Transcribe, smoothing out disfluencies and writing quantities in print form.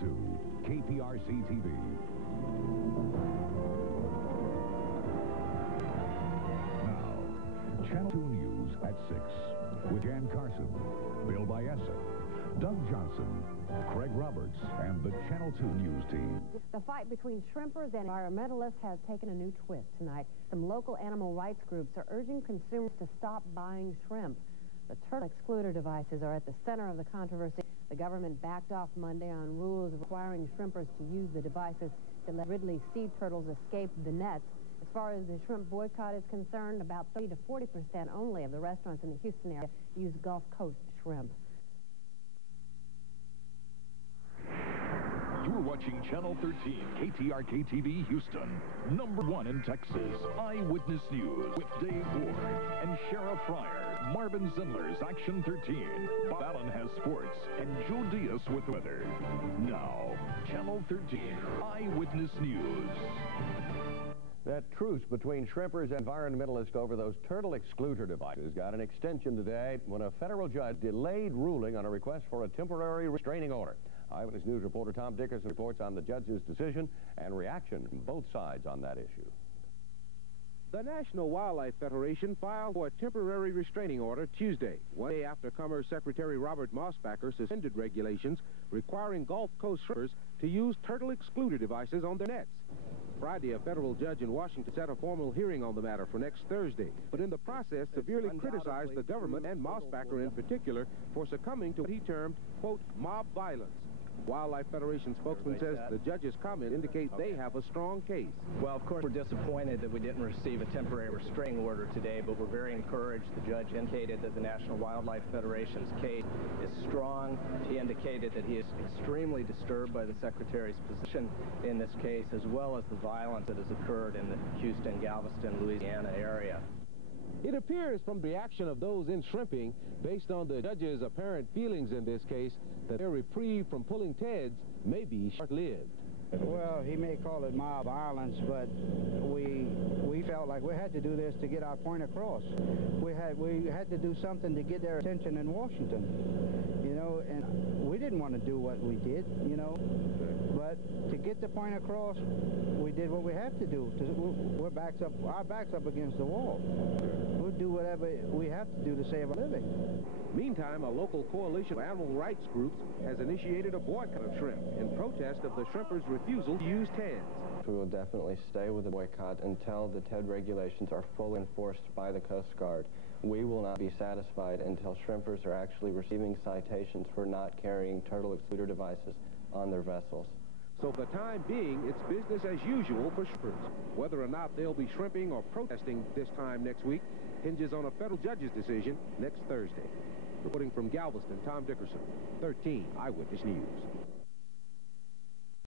2, KPRC-TV. Now, Channel 2 News at 6 with Jan Carson, Bill Biessa, Doug Johnson, Craig Roberts, and the Channel 2 News team. The fight between shrimpers and environmentalists has taken a new twist tonight. Some local animal rights groups are urging consumers to stop buying shrimp. The turtle excluder devices are at the center of the controversy. The government backed off Monday on rules requiring shrimpers to use the devices that let Ridley sea turtles escape the nets. As far as the shrimp boycott is concerned, about 30 to 40% only of the restaurants in the Houston area use Gulf Coast shrimp. You're watching Channel 13, KTRK-TV Houston, #1 in Texas. Eyewitness News with Dave Ward and Sheriff Fryer. Marvin Zindler's Action 13. Bob Allen has sports, and Joe Diaz with weather. Now, Channel 13, Eyewitness News. That truce between shrimpers and environmentalists over those turtle excluder devices got an extension today when a federal judge delayed ruling on a request for a temporary restraining order. Eyewitness News reporter Tom Dickerson reports on the judge's decision and reaction from both sides on that issue. The National Wildlife Federation filed for a temporary restraining order Tuesday, one day after Commerce Secretary Robert Mosbacher suspended regulations requiring Gulf Coast shrimpers to use turtle excluder devices on their nets. Friday, a federal judge in Washington set a formal hearing on the matter for next Thursday, but in the process severely criticized the government and Mosbacher in particular for succumbing to what he termed, quote, mob violence. Wildlife Federation spokesman says the judge's comment indicates they have a strong case. Well, of course, we're disappointed that we didn't receive a temporary restraining order today, but we're very encouraged. The judge indicated that the National Wildlife Federation's case is strong. He indicated that he is extremely disturbed by the Secretary's position in this case, as well as the violence that has occurred in the Houston, Galveston, Louisiana area. It appears from the reaction of those in shrimping, based on the judge's apparent feelings in this case, that their reprieve from pulling Teds may be short-lived. Well, he may call it mob violence, but we felt like we had to do this to get our point across. We had to do something to get their attention in Washington, you know, and we didn't want to do what we did, you know, but to get the point across, we did what we have to do. Our back's up against the wall. We'll do whatever we have to do to save a living. Meantime, a local coalition of animal rights groups has initiated a boycott of shrimp in protest of the shrimpers' refusal to use Teds. We will definitely stay with the boycott until the TED regulations are fully enforced by the Coast Guard. We will not be satisfied until shrimpers are actually receiving citations for not carrying turtle excluder devices on their vessels. So for the time being, it's business as usual for shrimpers. Whether or not they'll be shrimping or protesting this time next week hinges on a federal judge's decision next Thursday. Reporting from Galveston, Tom Dickerson, 13 Eyewitness News.